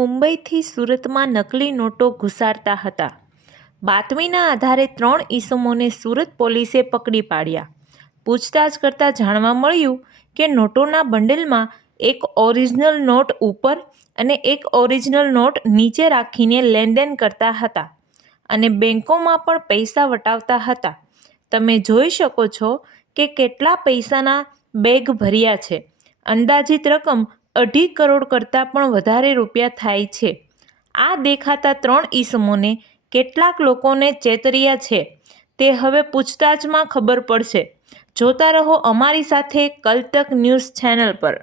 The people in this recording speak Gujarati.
મુંબઈથી સુરતમાં નકલી નોટો ઘુસાડતા હતા. બાતમીના આધારે 3 ઈસમોને સુરત પોલીસે પકડી પાડ્યા. પૂછતાછ કરતાં જાણવા મળ્યું કે નોટોના બંડલમાં એક ઓરિજિનલ નોટ ઉપર અને એક ઓરિજિનલ નોટ નીચે રાખીને લેનદેન કરતા હતા અને બેંકોમાં પણ પૈસા વટાવતા હતા. તમે જોઈ શકો છો કે કેટલા પૈસાના બેગ ભર્યા છે. અંદાજિત રકમ 2.5 કરોડ કરતાં પણ વધારે રૂપિયા થાય છે. આ દેખાતા 3 ઈસમોને કેટલાક લોકોને ચેતર્યા છે તે હવે પૂછતાછમાં ખબર પડશે. જોતા રહો અમારી સાથે કલ તક ન્યૂઝ ચેનલ પર.